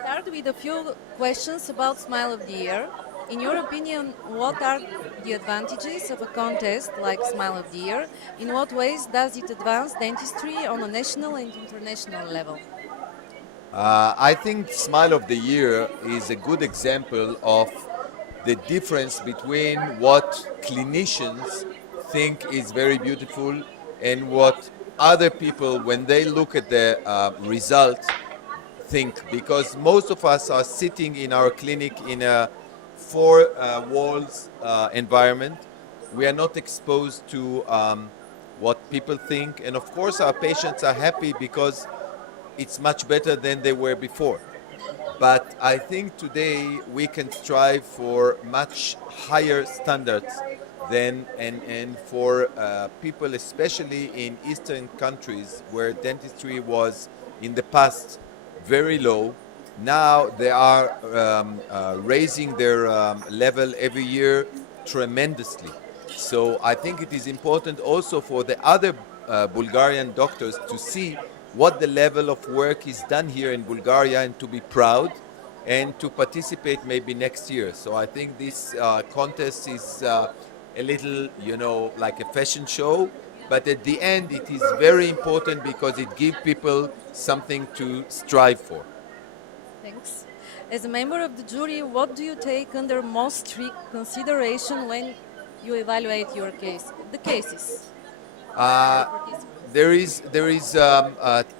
Start with a few questions about Smile of the Year. In your opinion, what are the advantages of a contest like Smile of the Year? In what ways does it advance dentistry on a national and international level? I think Smile of the Year is a good example of the difference between what clinicians think is very beautiful and what other people, when they look at the result, think. Because most of us are sitting in our clinic in a four walls environment. We are not exposed to what people think. And of course, our patients are happy because it's much better than they were before. But I think today we can strive for much higher standards than and for people, especially in Eastern countries where dentistry was in the past very low. Now they are raising their level every year tremendously. So I think it is important also for the other Bulgarian doctors to see what the level of work is done here in Bulgaria and to be proud and to participate maybe next year. So I think this contest is a little, like a fashion show, but at the end it is very important because it gives people something to strive for. Thanks. As a member of the jury, what do you take under most strict consideration when you evaluate your case, the cases of Uh, the participants? there is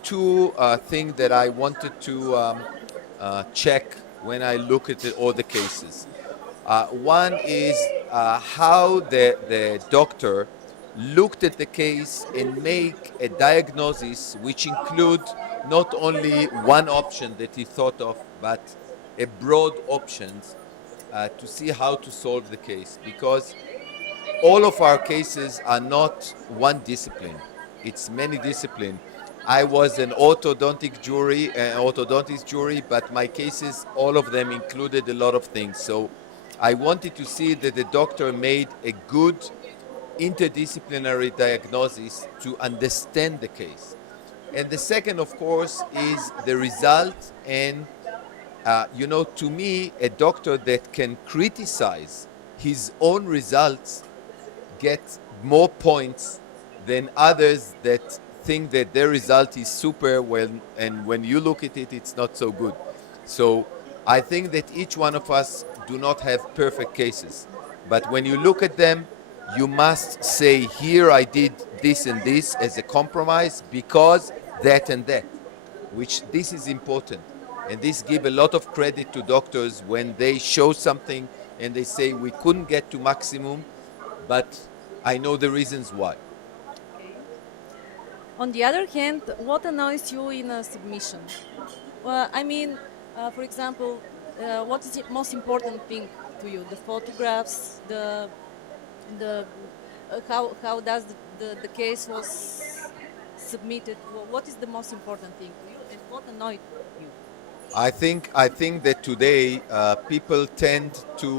two things that I wanted to check when I look at all the cases. One is how the doctor looked at the case and make a diagnosis which include not only one option that he thought of, but a broad options to see how to solve the case. Because all of our cases are not one discipline. It's many discipline. I was an orthodontist jury, but my cases, all of them included a lot of things. So I wanted to see that the doctor made a good interdisciplinary diagnosis to understand the case. And the second, of course, is the result. And, to me, a doctor that can criticize his own results get more points than others that think that their result is super and when you look at it, it's not so good. So I think that each one of us do not have perfect cases, but when you look at them, you must say, here I did this and this as a compromise because that and that, which this is important. And this give a lot of credit to doctors when they show something and they say we couldn't get to maximum, but I know the reasons why. Okay. On the other hand, what annoys you in a submission? Well, I mean, for example, what is the most important thing to you? The photographs, the how does the case was submitted? What is the most important thing to you, and what annoyed you? I think that today people tend to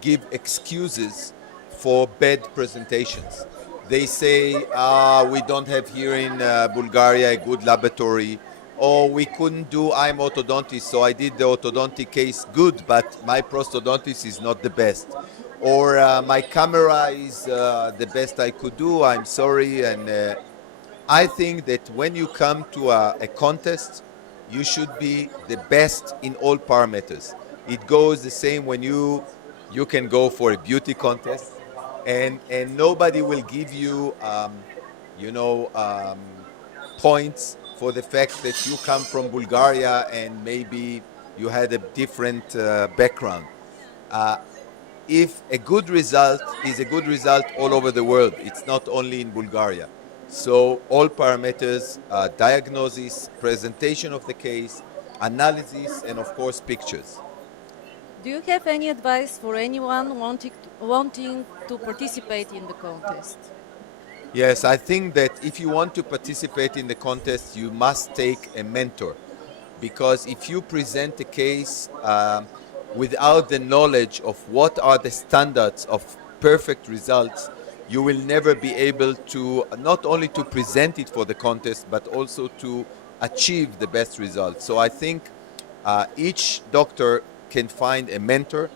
give excuses for bad presentations. They say, we don't have here in Bulgaria a good laboratory, or we couldn't do, I'm orthodontist, so I did the orthodontic case good, but my prosthodontist is not the best. Or my camera is the best I could do, I'm sorry. And I think that when you come to a contest, you should be the best in all parameters. It goes the same when you can go for a beauty contest, and nobody will give you you know um, points for the fact that you come from Bulgaria and maybe you had a different background. Uh, if a good result is a good result all over the world, it's not only in Bulgaria. So all parameters, diagnosis, presentation of the case, analysis, and of course pictures. Do you have any advice for anyone wanting to participate in the contest? Yes, I think that if you want to participate in the contest, you must take a mentor. Because if you present a case without the knowledge of what are the standards of perfect results, you will never be able to not only to present it for the contest, but also to achieve the best results. So I think Each doctor can find a mentor,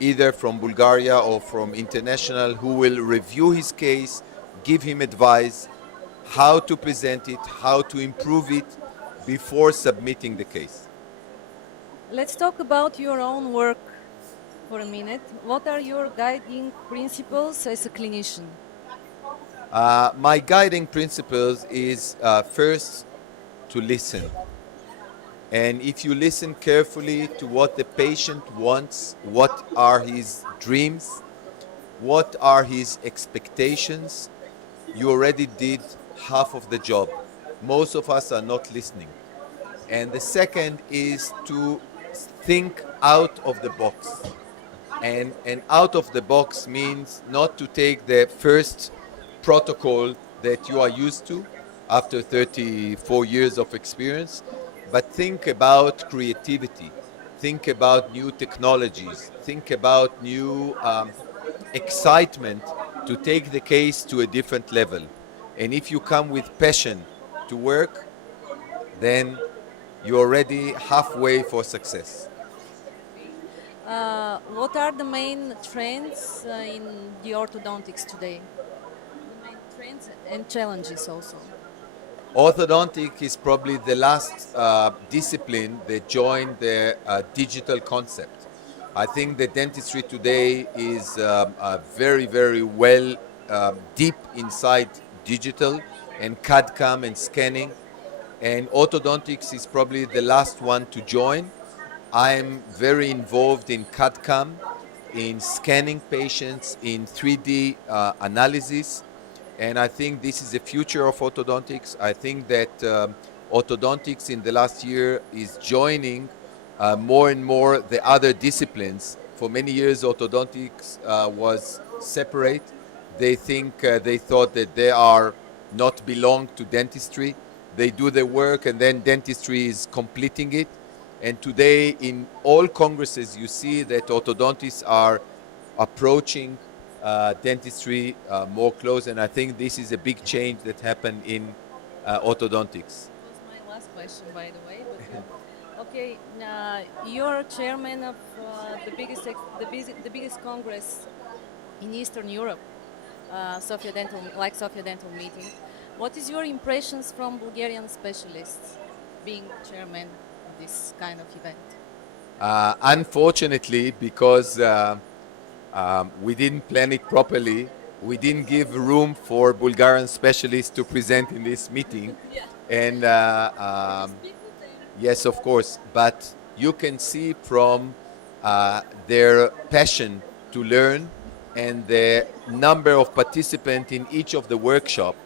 either from Bulgaria or from international, who will review his case, give him advice, how to present it, how to improve it before submitting the case. Let's talk about your own work for a minute. What are your guiding principles as a clinician? My guiding principles is first to listen. And if you listen carefully to what the patient wants, what are his dreams, what are his expectations, you already did half of the job. Most of us are not listening. And the second is to think out of the box. And out of the box means not to take the first protocol that you are used to after 34 years of experience, but think about creativity, think about new technologies, think about new excitement to take the case to a different level. And if you come with passion to work, then you're already halfway for success. What are the main trends in the orthodontics today? The main trends and challenges also. Orthodontic is probably the last discipline that joined the digital concept. I think the dentistry today is very, very well deep inside digital and CAD/CAM and scanning. And orthodontics is probably the last one to join. I'm very involved in CAD/CAM, in scanning patients, in 3D analysis, and I think this is the future of orthodontics. I think that orthodontics in the last year is joining more and more the other disciplines. For many years, orthodontics was separate. They thought that they are not belong to dentistry. They do the work, and then dentistry is completing it. And today, in all congresses, you see that orthodontists are approaching dentistry more close, and I think this is a big change that happened in orthodontics. It was my last question, by the way. But okay, you're chairman of the biggest congress in Eastern Europe, Sofia Dental Meeting. What is your impressions from Bulgarian specialists being chairman of this kind of event? Unfortunately, because we didn't plan it properly, we didn't give room for Bulgarian specialists to present in this meeting. Yeah. And Speak with them. yes, of course, but you can see from their passion to learn and the number of participants in each of the workshop,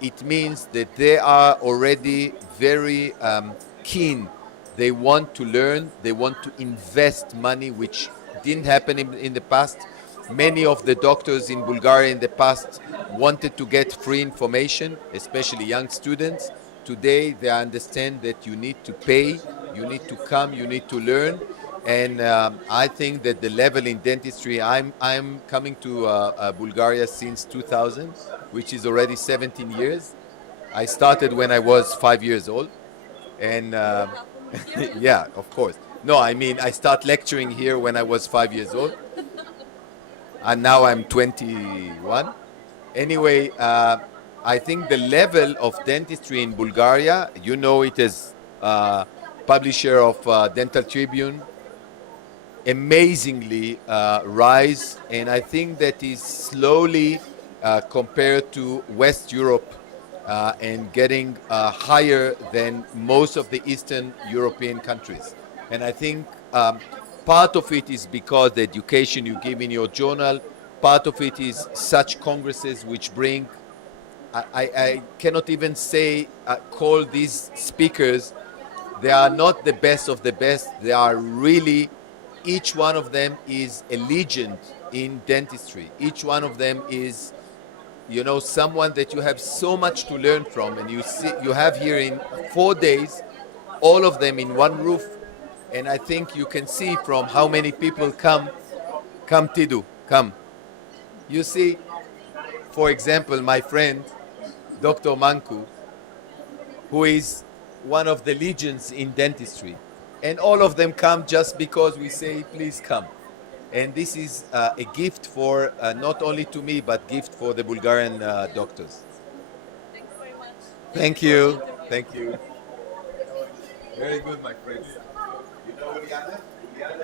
it means that they are already very keen. They want to learn, they want to invest money, which didn't happen in the past. Many of the doctors in Bulgaria in the past wanted to get free information, especially young students. Today, they understand that you need to pay, you need to come, you need to learn. And I think that the level in dentistry, I'm coming to Bulgaria since 2000, which is already 17 years. I started when I was 5 years old. And Half from Bulgaria. yeah, of course. No, I mean, I start lecturing here when I was 5 years old, and now I'm 21. Anyway, I think the level of dentistry in Bulgaria, you know it as publisher of Dental Tribune, amazingly rise, and I think that is slowly compared to West Europe and getting higher than most of the Eastern European countries. And I think part of it is because the education you give in your journal, part of it is such congresses which bring, I cannot even say, call these speakers, they are not the best of the best. They are really, each one of them is a legend in dentistry. Each one of them is, you know, someone that you have so much to learn from. And you see, you have here in 4 days, all of them in one roof. And I think you can see from how many people come Tidu, come. You see, for example, my friend, Dr. Manku, who is one of the legends in dentistry. and all of them come just because we say, please come. And this is a gift for not only to me, but gift for the Bulgarian doctors. Thank you very much. Thank Thank you for the you. interview. Thank you. Very good, my friends. You know Uliana? Uliana